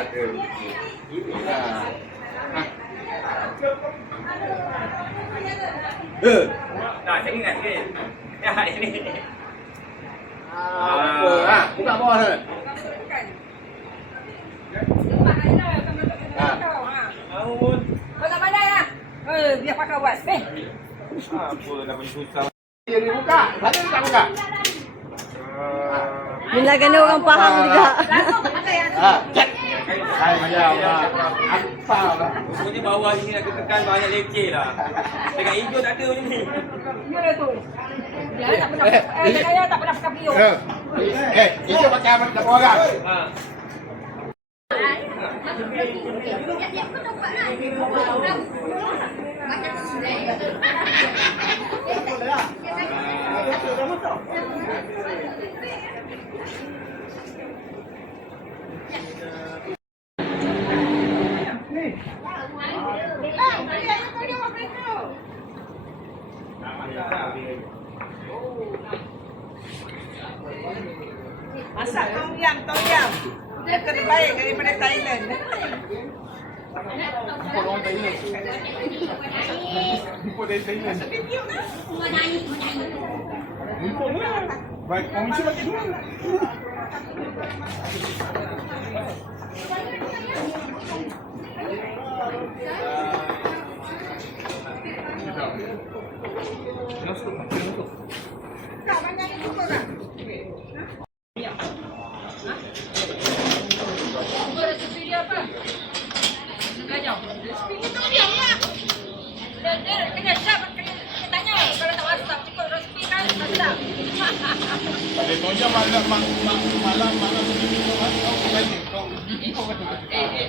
Ah. Eh, ingat ni. Ya, ini. apa? Ah, buka bawah tu. Ah. Awun. Kau tak pandai lah. Eh, biar pakai buat. Eh, Apa dah pun susah. Dia ni buka. Mana dia tak buka? Bila kena orang faham juga. langsung pakai yang tu. Ah, cek. Hai, ah. Apa lah. Rupanya bawah sini nak tekan banyak leceh lah. Dengan hijau tak ada macam ni. Ya lah tu. Dia tak pernah, eh, saya tak pernah pakai biok. Eh, eh, itu pakai apa tak orang. Ha. Masak tom yam, tom yam. Yang terbaik daripada Thailand. Baik, kau mesti bagi dua. Kau banyak ni cukup tak? Resepi dia apa? Kajau. Resepi ni tu dia lah. Dia, dia kena siap, kena, kena tanya. Kalau tak WhatsApp, cukup resepi kan, WhatsApp. Ada tonja malam malam malam malam begini kau kau kau kau kau kau Eh,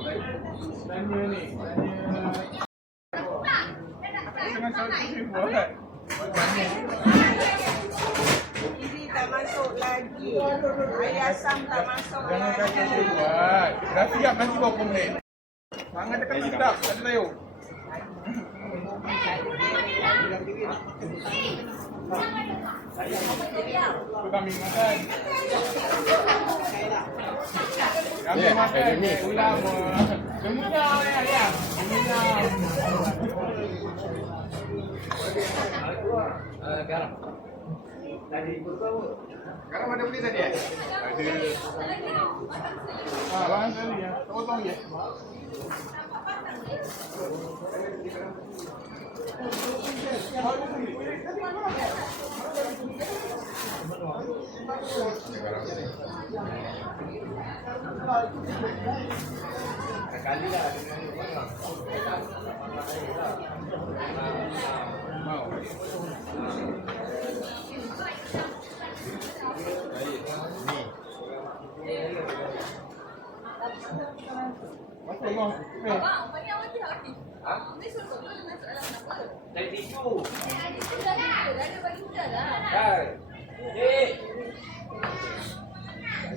ya. Ayam. Ayam ayam ayam goreng. Tak masuk lah. Ayam. Kami tak masuk. Eh, eh, ayam dah masuk belum? Dah, dah, dah, dah, dah. dah. Ini botol lah. Tanya ni. Jangan satu sih buat. Ini tak masuk lagi. Ayam asam tak masuk Jangan kata lagi. sih buat. Dah siap nanti berapa menit? Jangan tekan sedap, tak ada tahu. Tu kami makan. Kami makan ni ulam. Semua ya ya. Garam. Garam ada beli tadi eh? Ada. Ah, bang tadi ya. Potong. Masuk bang. Eh. Dari tisu. Hai. Eh. Tadi tak dengar apa? Tak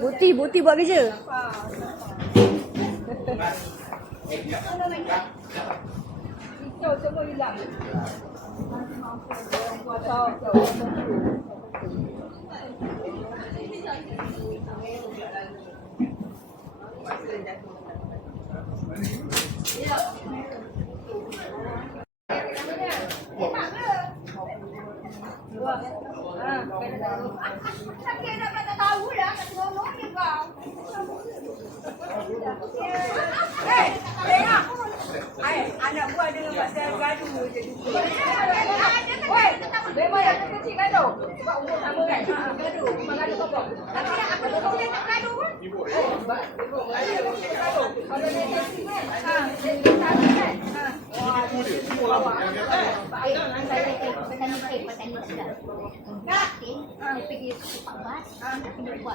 Buti, buti buat kerja. Yeah. Eh, tengok. Hai, anak buah dengan pasal gaduh je. Woi, memang yang kecil gaduh. Sebab umur sama kan? Ha, gaduh. Gaduh? Tapi kau yang tak gaduh pun? Oh, sebab ibu gaduh. Kalau dia kecil kan? Ha, dia tak ada kan? Ha. Wah, dia semua awak. Baik, saya petani baik, petani ya. Eh, lah masih dua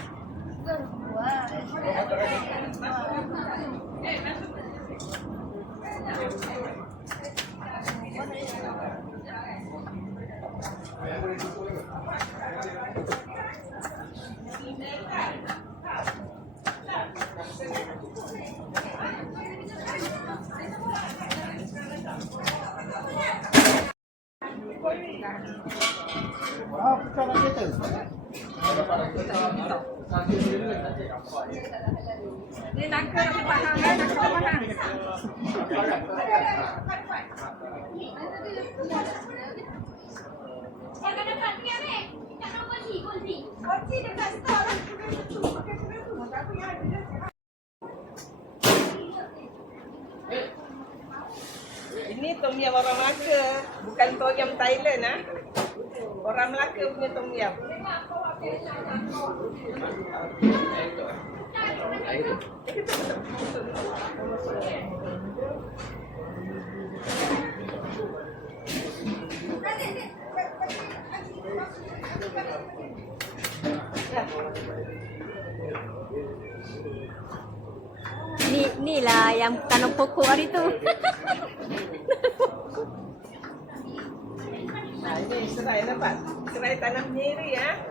Thank you. Tadi masuk dalam. Depan sekali. Depan sikit, depan sikit. Depan, depan. Ni nangka nak yang ada dia. Ini tom yam orang Melaka, bukan tom yam Thailand ah. Orang Melaka punya tom yam. Ni ni lah yang tanam pokok hari tu. Nah, ini serai dapat. Serai tanam sendiri ya.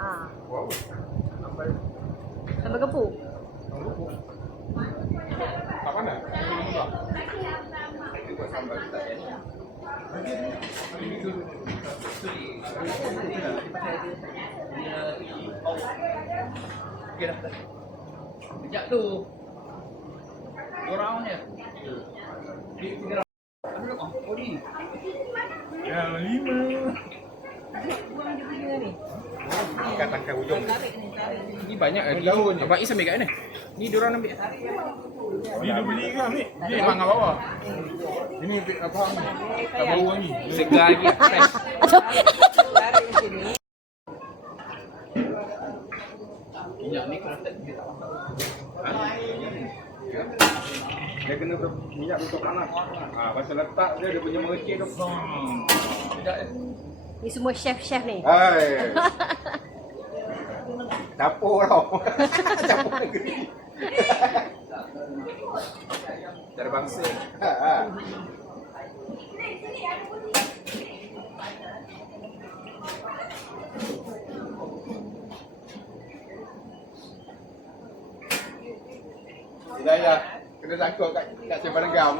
Ah, Wow. Sampai. sampai? Itu buat sambal tak. Okey dah. Sekejap tu. Orang ni. Di tiga Ada? Oh ni. Ya, lima. Ikan tangkai ujung. Ni banyak lagi. Abang Is ambil kat mana? Ni diorang ambil. Ni dia beli ke ambil? Dia memang kat bawah. Ini apa ni? Kat bawah ni. Segar lagi. Sini. Minyak ni kalau tak dia tak faham. Dia kena minyak untuk panas. Ah, pasal letak dia dia punya mercik tu. Tidak. Ni semua chef-chef ni. Hai. Dapur tau. Dapur negeri. Cara bangsa. Ha, ha. Hidayah kena sangkut kat kat simpan gam.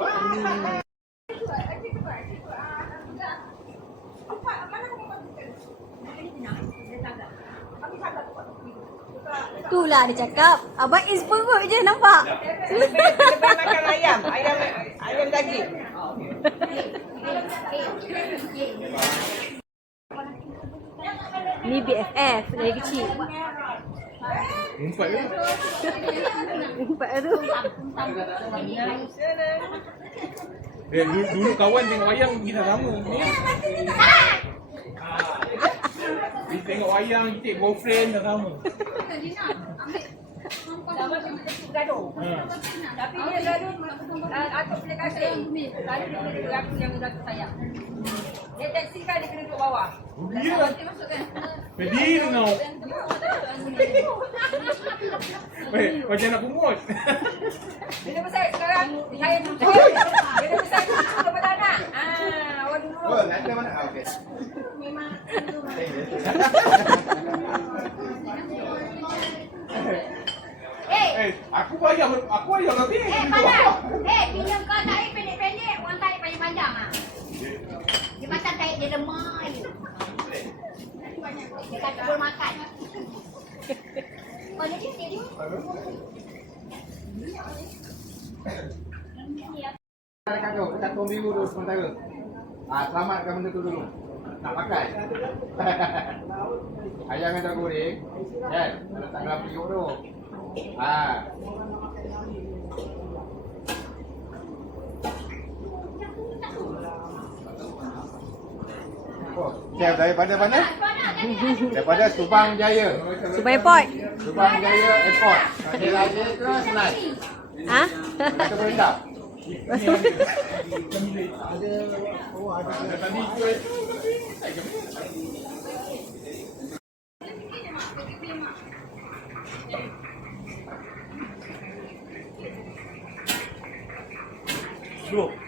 Ah. Itulah dia cakap. Abang is perut je nampak. Lebih, lebih makan ayam. Ayam ayam daging. Ni BFF dari kecil. Empat ke? Empat tu. Dia dulu, dulu kawan tengok wayang kita sama. Ni? Dia tengok wayang, kita girlfriend dah sama. Gaduh. Tapi dia gaduh uh, atuk pilih kasih. Lalu dia aku yang tu sayang. Dia taksi kan dia kena duduk bawah. Dia Jadi tengok. Weh, macam nak pungut. Bila besar sekarang, saya tutup. Bila besar tutup pada anak. Ah, awak dulu. Oh, nanti mana? Ah, okey. Eh, Eh, aku bayar, aku bayar lebih. eh panas. Eh, pinjam kau tarik pendek-pendek, orang tarik panjang-panjang ah. Dia macam tarik dia lemah je. Dia kata boleh makan. Oh, ni dia dia. Kita kau, kita tunggu dulu dulu sementara. Ah, selamatkan benda tu dulu. Nak pakai. Ayam yang dah goreng, kan? Letak dalam periuk tu. Ah. Oh, chef daripada mana? Daripada Subang Jaya. Subang Airport. Subang Jaya Airport. Ada lagi ke Senai? Ha? Kita boleh tak? Bro. 是不？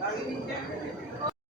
Hari ni